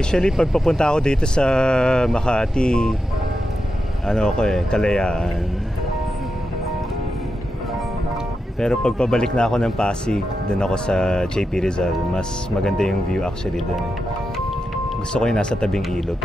Usually pag papunta ako dito sa Makati, ano ako Kalayaan. Pero pag pabalik na ako ng Pasig, dun ako sa JP Rizal. Mas maganda yung view actually dun. Gusto ko yung nasa tabing ilog.